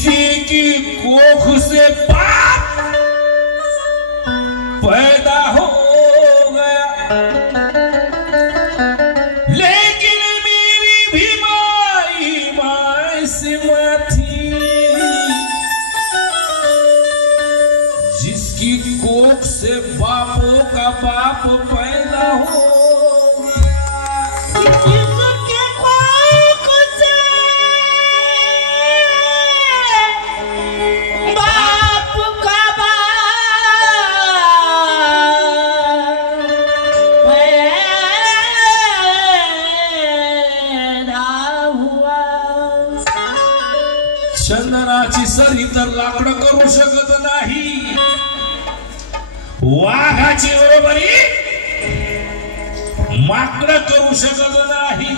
किसी की कोख से बाप पैदा हो गया, लेकिन मेरी भी माई मासूमा थी, जिसकी कोख से बापों का बाप पैदा हो चंदनाची सरी तर लाकड करू शकत नाही, वाघाची बरोबरी माकड करू शकत नाही।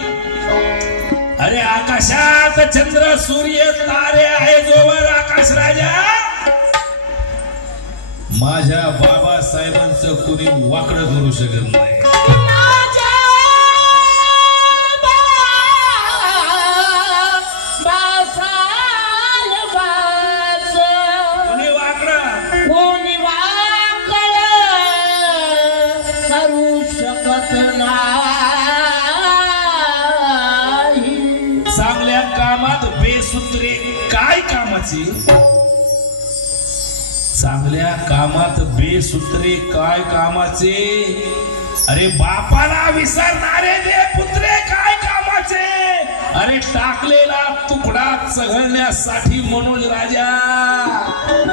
अरे आकाशात चंद्र सूर्य तारे आहे जोवर आकाश राजा, माझ्या बाबासाहेबांचं कुणी वाकड करू शकत नाही। चांगल्या कामात बेसूत्रे काय कामाची, चांगल्या कामात बेसूत्रे काय कामाचे, अरे बापाला विसरणारे दे पुत्रे काय कामाचे, अरे टाकलेला तुकडा चघळण्यासाठी मनोज राजा,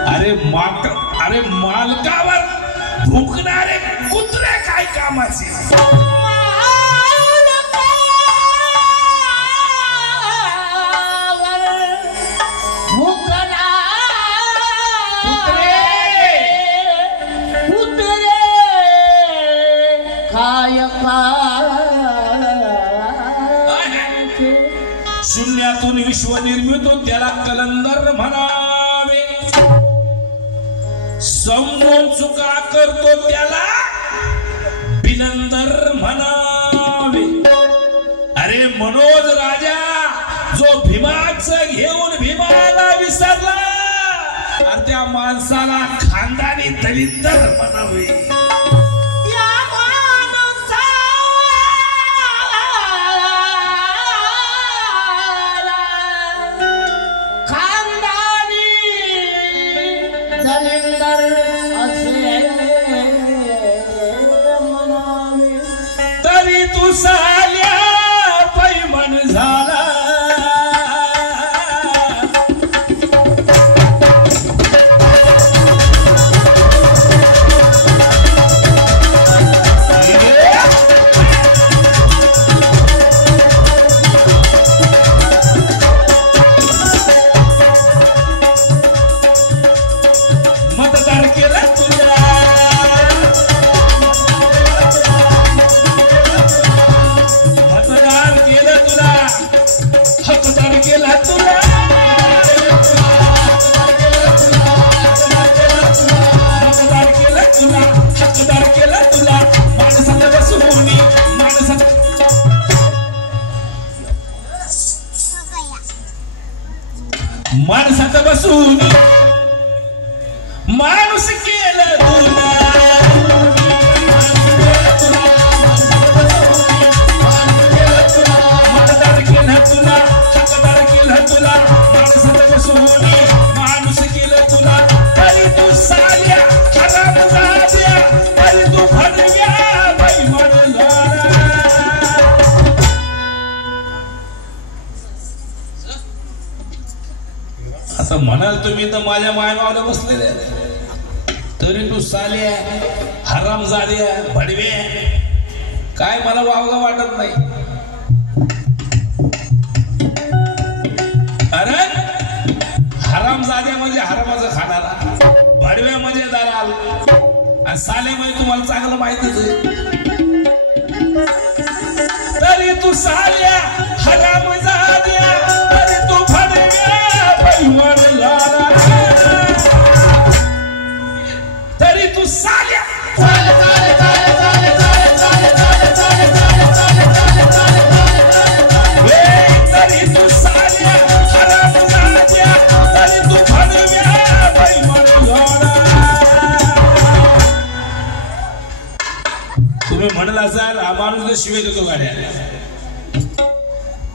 अरे मालकावर भुंकणारे कुत्रे काय कामाचे। शून्यातून विश्व निर्मितो त्याला कलंदर म्हणावे, समजून चुका करतो त्याला बिनंदर म्हणावे। अरे मनोज राजा जो भीमाचं घेऊन भीमाला विसरला, अरे त्या माणसाला खानदानी दलिंदर म्हणावे। तरी तू साल्या पैमन झाला, मतदार केला तुला, मतदार केलं तुला, हकदार केला तुला, मतदार केलं तुला, हकदार केलं तुला, माणसाला बसवून माणसात बसून माणूस केलं तुला, मतदार केलं तुला, हकदार केलं तुला, माणसात बसून माणूस केलं तुला, तरी तू साल्या हरामजाद्या, तरी तू भडव्या बेईमान झाला। असं म्हणाल तुम्ही तर माझ्या मायबाला बसलेले, तरी तू साल्या हरामजाद्या भडव्या, काय मला वावगा वाटत नाही। अरे हरामजाद्या म्हणजे हरामाचं खाणारा, भडव्या म्हणजे दलाल, आणि साले म्हणजे तुम्हाला चांगलं माहितीच आहे। तरी तू साल्या हरामजाद्या, तरी तू भडव्या बेईमान झाला, तरी तू साल्या तरी तू साल्या हरामजाद्या, तरी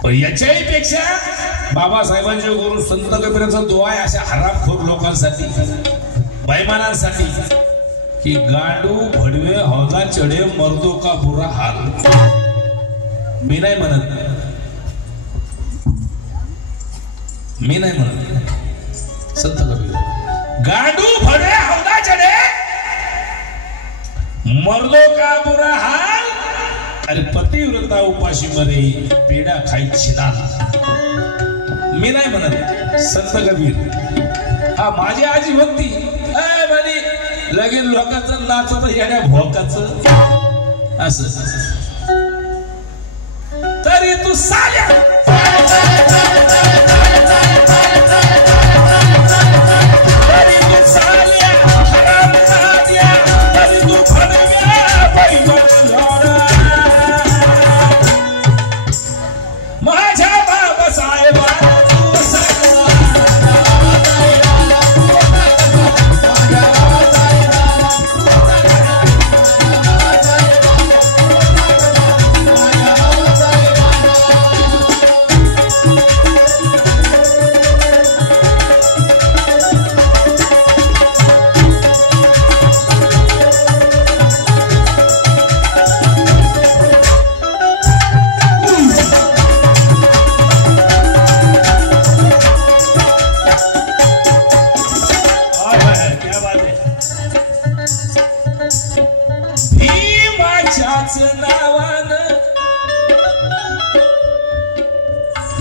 पण याच्याही पेक्षा बाबासाहेबांचे गुरु संत कबीराचा दुआ आहे अशा हरामखोर लोकांसाठी, बैमानांसाठी की गांडू भडवे हौदा चढे मर्दो का बुरा हाल. मी नाही म्हणत, संत कबीर गांडू भडवे हौदा चढे मर्दो का बुरा हाल. अरे पतिव्रता उपाशी मरे पेढा खायची ना. मी नाही म्हणत, संत कबीर. हा माझी आजी म्हणती म्हणे लगेच लोकांचं नाचत येण्या भोकाचं असं. तरी तू साल्या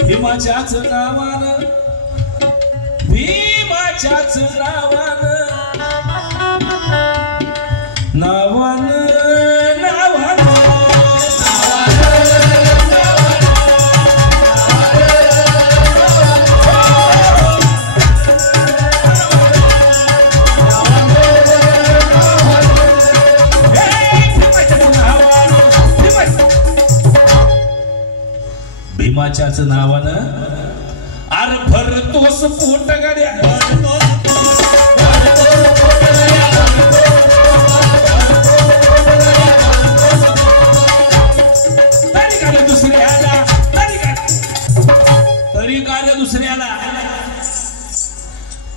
भीमाच्याच नावानं, भीमाच्याच नावानं, नावानं नावानं भीमाच्याच नावानं अरे भरतोस पोट गाड्या, तरी गाड्या दुसऱ्याला, तरी गाड्या दुसऱ्याला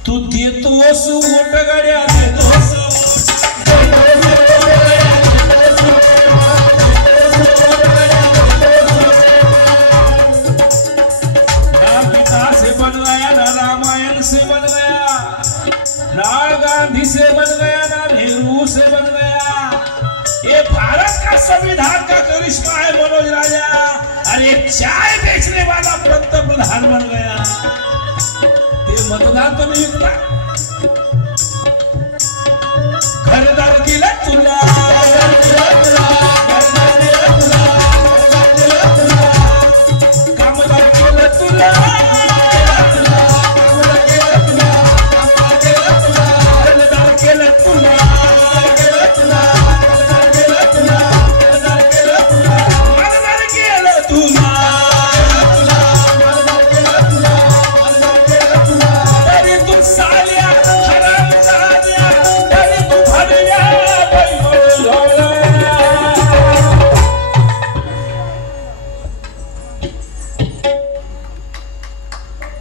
तू देतोस पोट गाड्या, देतोस से बन गया ना, गांधी से बन गया ना, नेहरू से बन गया. ये भारत का संविधान का करिश्मा है मनोज राजा. अरे चाय बेचने वाला पंतप्रधान बन गया. ये मतदान तो नहीं होता. घरदार दिला तुला, कामदार केलं तुला,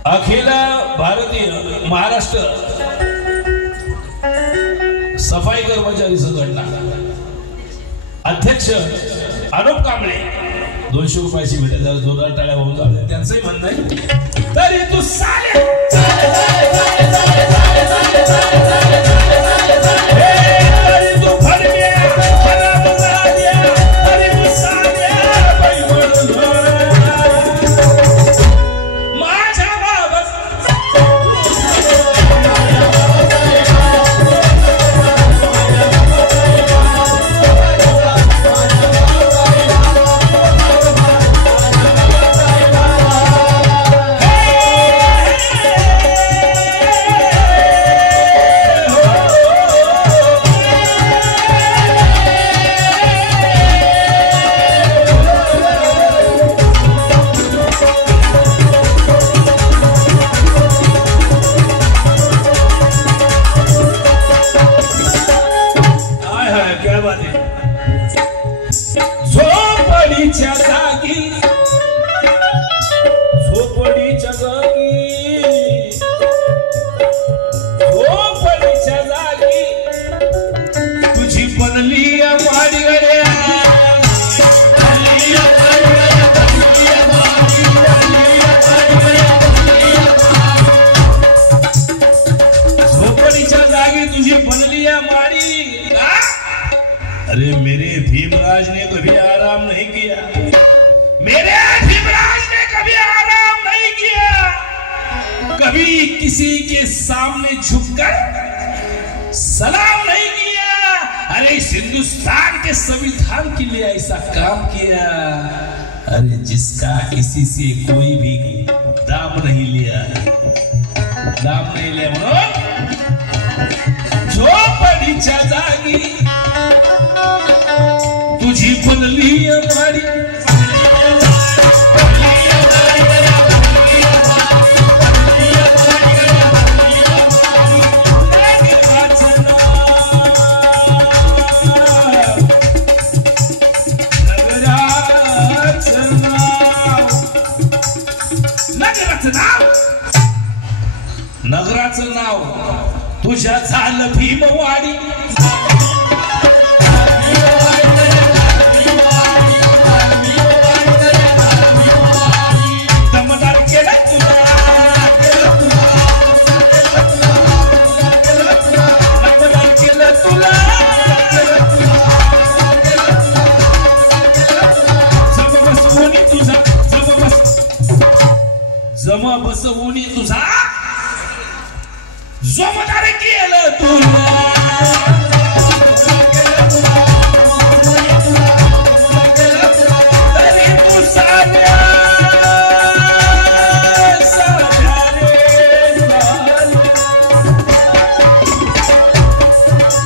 अखिल भारतीय महाराष्ट्र सफाई कर्मचारी संघटना अध्यक्ष अनुप कांबळे 200 रुपयाची भेट, जर जोरदार टाळ्या होऊन जाऊ. त्यांचंही म्हणणं आहे तरी तू साले कभी किसी के सामने झुककर सलाम नहीं किया। अरे इस हिंदुस्तान के संविधान के लिए ऐसा काम किया। अरे जिसका किसी से कोई भी दाम नहीं लिया, दाम नहीं लिया म्हणून झोपडीच्या जागी तुझी बनली माडी। नगराचं नाव तुझ्या झालं भीमवाडी। दमदार केलं तुला, दमदार केलं तुला, जम बसवून तुझा, जम बसवून तुझा जोमदार केलं तुला। तरी तू साल्या साल्या रे साल्या,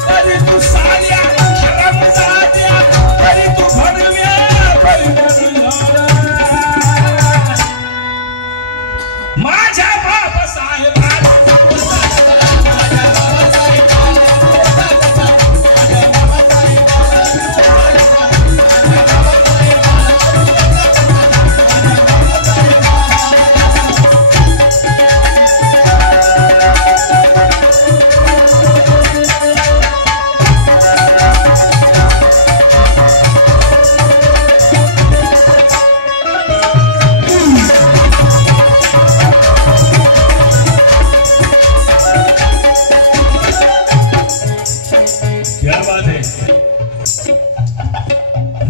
तरी तू साल्या हरामजाद्या, तरी तू भडव्या भडव्या। माझ्या बाबासाहेब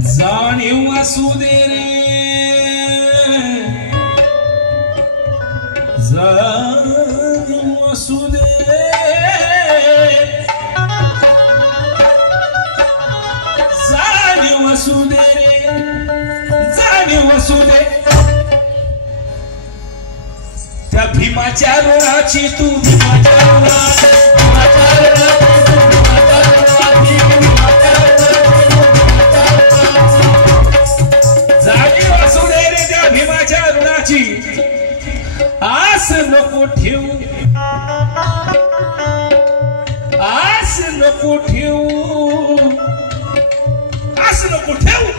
जाणीव असू दे रे, जाणीव असू दे, जाणीव असू दे रे, जाणीव असू दे। त्या भीमाच्या ऋणाची तू, भीमाच्या ऋणाची, भीमाच्या ऋणाची, आस नको ठेवू, आस नको ठेवू, आस नको ठेवू,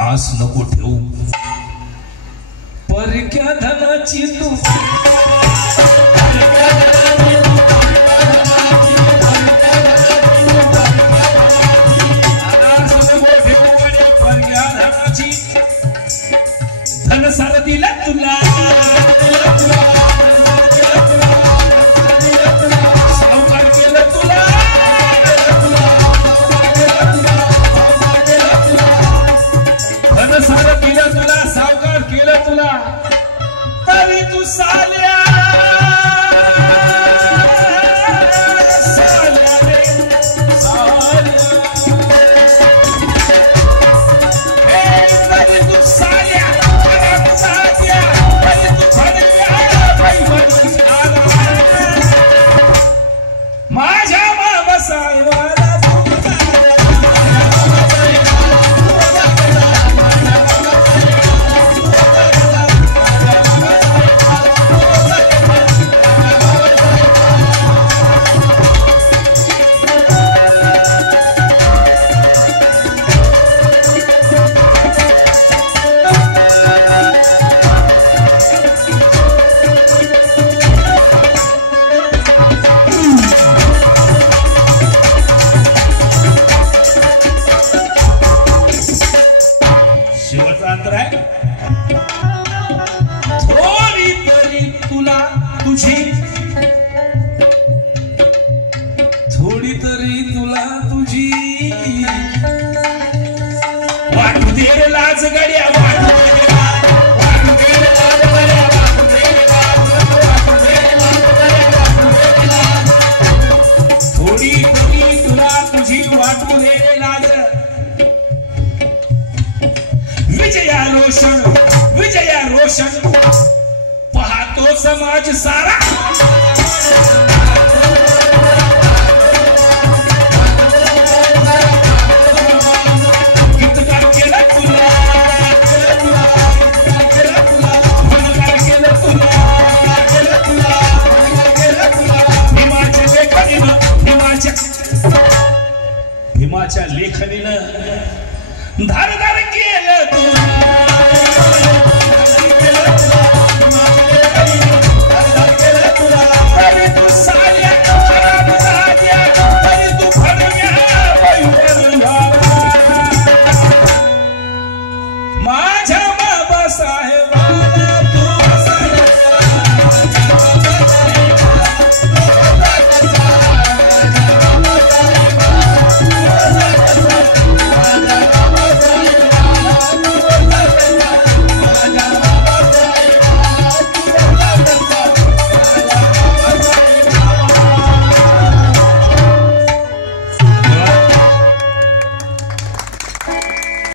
आस नको ठेवू। परक्या धनाची तू, धन सार दिलं तुला, सावकार केलं तुला, धन सार दिलं तुला, सावकार केलं तुला। तरी तू साल्या साल्या रे साल्या, तरी तू साल्या माझ्या बाबासाहेबाला थोडी तरी तुला तुझी वाटू दे रे लाज गड्या, वाटू दे रे लाज, वाटू दे रे लाज गड्या, वाटू दे रे लाज। रोशन विजया रोशन पाहतो समाज सारा गीतकार केलं तुला गुणगार केलं तुला भीमाच्या लेखनीनं धारदार केलं तुला तरी तू साल्या हरामजाद्या तरी तू फडव्या वैभवला माझ्या बाबासाहेब